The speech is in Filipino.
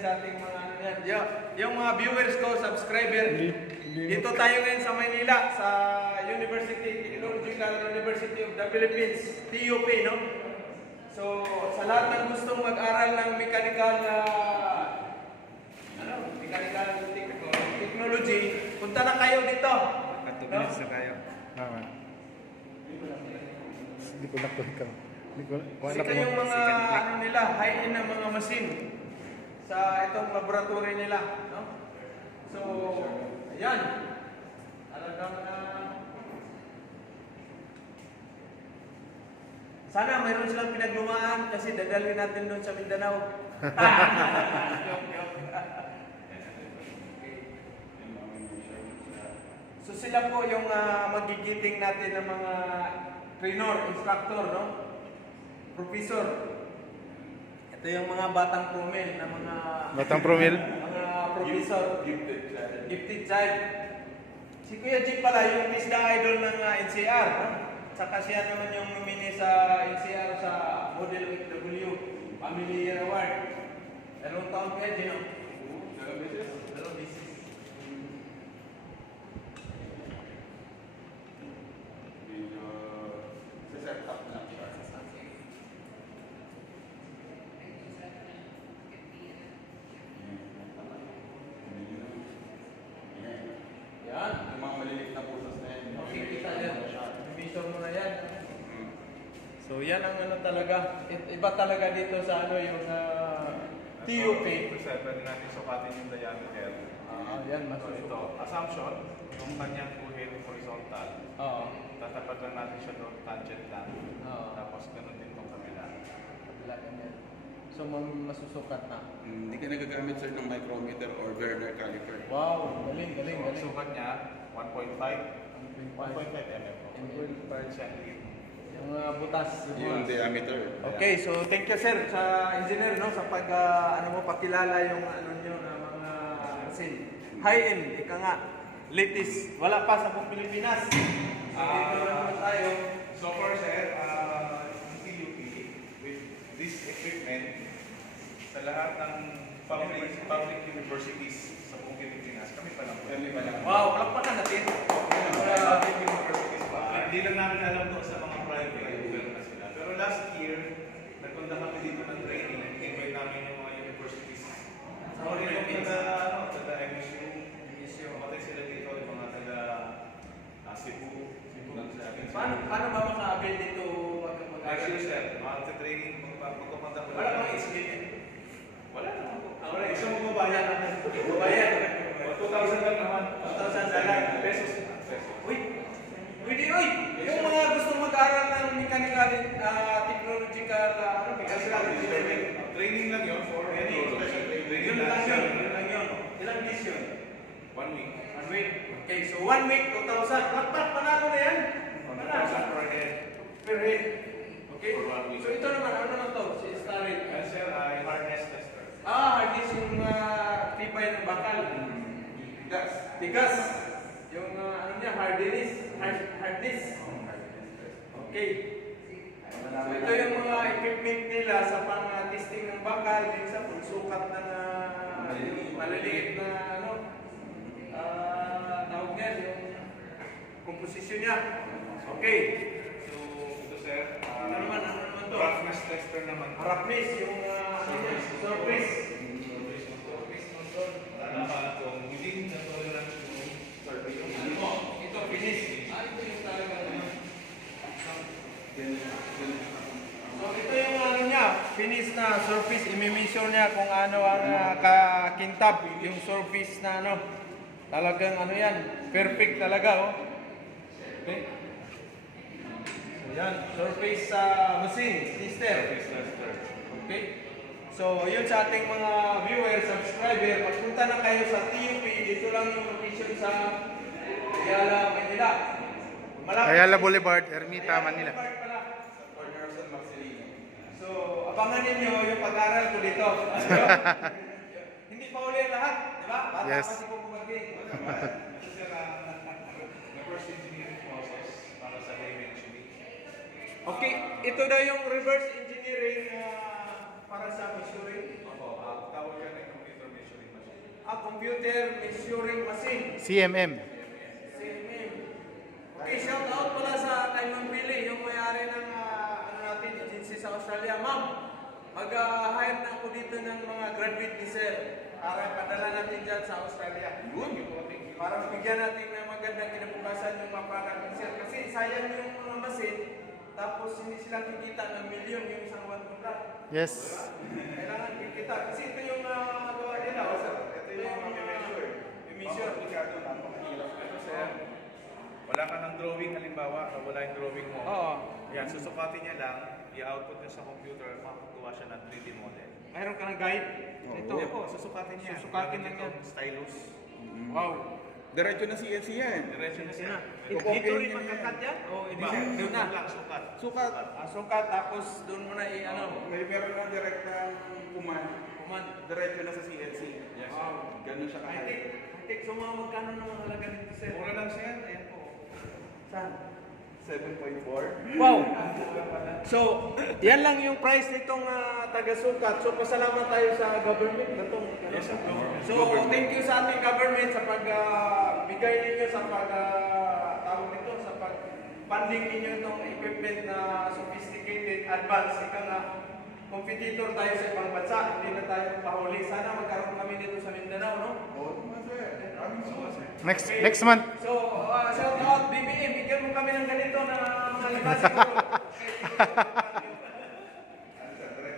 sa ating mga ano yan. Yung mga viewers ko, subscriber. Dito tayo ngayon sa Maynila, sa Technological University of the Philippines, TUP, no? So, sa lahat ng gustong mag-aral ng mechanical technology, punta na kayo dito. Katubilis na kayo. Hindi ko nakita. Kasi yung mga ano nila, high-end na mga machine sa itong laboratory nila, no? So, ayan. Talagang sana mayroon silang pinaglumaan kasi dadalhin natin doon sa Mindanao. So sila po yung magigiting natin ng mga trainer, instructor, no? Professor. Ito yung mga batang promil na mga mga professor, gifted child. Si Kuya Jim pala yung Miss the Idol ng NCR, no? Saka siya naman yung nomine sa NCR sa Model FW Family Year Award. Dalawang taon kaya din, no? Dalawang beses. Yan. Yung mga maliliit na pusas na yan. Okay, kita yan. Mission mo na yan. So yan ang ano talaga. Iba talaga dito sa ano yung TUP. 7 natin sukatin yung diameter. Yan. So ito, assumption, yung kanyang guhit horizontal. Oo. Tatapat lang natin siya doon, tangent lang. Oo. Tapos ganun din itong kabila. Kabila ganyan. So masusukat na. Hindi ka nagagamit sir ng micrometer or Werner caliper. Wow, galing. So, sukat niya, 1.5 mm. 1.5 cm. Yung butas. Yung diameter. Okay, so thank you sir sa engineer no sa pag ano mo pakilala yung ano niyo na mga machine. High-end, ika nga. Latest, wala pa sa buong Pilipinas. So dito naman tayo. So far, sir, TUP with this equipment sa lahat ng public universities sa buong Pilipinas, kami pa lang. Wow, palakpakan natin. Public universities pa. Hindi lang namin alam doon sa mga private, meron na sila. Pero last year, nagpunta kami dito ng training, nag-invite namin yung mga universities. Sa Philippines, taga MSU, matay sila dito, yung mga taga Cebu, Paano ba maka-avail dito? Actually, sir, training magpapunta ko. Wala bang exhibit? Wala naman po. Wala. Isang magbabayad. Bayan. 2,000 lang naman. 2,000 lang. Pesos. Uy! Pwede, uy! Yung mga gusto mag-aral ng mechanical, technological, mechanical engineering. Training lang yun for any special training. Yun lang yun. Ilang days yun? 1 week. 1 week. Okay, so 1 week, 2,000. Lakpat, panalo na yan. 1,000 per head. Per head. Okay? For 1 week. So ito naman, ano na to? Si Starry. And sir, harness tester. Hardis yung tibay ng bakal. Tigas. Tigas. Yung ano niya, hardness. Hardness. Okay. So ito yung mga equipment nila sa pang-testing ng bakal, din sa pagsukat ng maliliit na ano, tawag niya, yung komposisyon niya. Okay. So, ito sir, Ano naman to? roughness tester naman. Roughness, yung surface. Alaman kung within the tolerance room, survey yung Ito, finish. Ito yung talaga ano. So ito yung ano niya, finish na surface, i-measure niya kung ano ang kakintab, yung surface na ano. Talagang ano yan, perfect talaga oh. Okay. So yan, surface machine, tester. Okay. So yun sa ating mga viewers, subscriber, pagpunta na kayo sa TUP, dito lang yung location sa Ayala, Manila. Ayala Boulevard, Ermita, Manila. So, abangan ninyo yung pag-aral ko dito. Hindi pa uli lahat, di ba? Bata Yes. pa si Kukumagi. Ito sir, reverse engineering process para sa heavy machining. Okay, ito daw yung reverse engineering para sa measuring. Tawag yan ay computer computer measuring machine. CMM. CMM. Okay, shout out pala sa kay Ma'am Pili, yung may-ari ng ano natin, agency sa Australia. Ma'am, mag-hire na ako dito ng mga graduate ni Sir para padala natin dyan sa Australia. Yun. Para bigyan natin ng magandang kinabukasan yung mga product ni Sir. Kasi sayang yung mga machine, tapos hindi sila kikita ng milyon yung isang one product. Yes. Kailangan kikita. Kasi ito yung gawa nila. Ito yung mga measure. measure. Komplikado, napakahirap. Ito, sir. Wala ka ng drawing, halimbawa, wala yung drawing mo. Oo. Yan, susukatin niya lang, i-output niya sa computer, makakagawa siya ng 3D model. Mayroon ka ng guide? Ito. Hindi po, susukatin niya. Susukatin lang Gamit yan. itong stylus. Wow. Diretso na CNC yan. Diretso na siya. Dito rin magkakat yan? O hindi siya? Doon na. Lang, sukat. Sukat. Sukat tapos doon mo na i-ano. Meron na direktang command. Diretso na sa CNC. Yes. Wow. Ganun siya I kahit. think so mga magkano ng mga halaga nito, sir? Mura lang, sir. Ayan po. Saan? 7.4. Wow! So, yan lang yung price nitong taga-sukat. So, pasalamat tayo sa government na itong. Yes, sir. So, thank you sa ating government sa pagbigay ninyo sa tawag nito, sa pag-funding ninyo itong equipment na sophisticated, advanced. Ika nga, competitor tayo sa ibang bansa. Hindi na tayo pahuli. Sana magkaroon kami dito sa Mindanao, no? Next month. So, shout out BBM. Bigyan mo kami ng ganito na mga limas.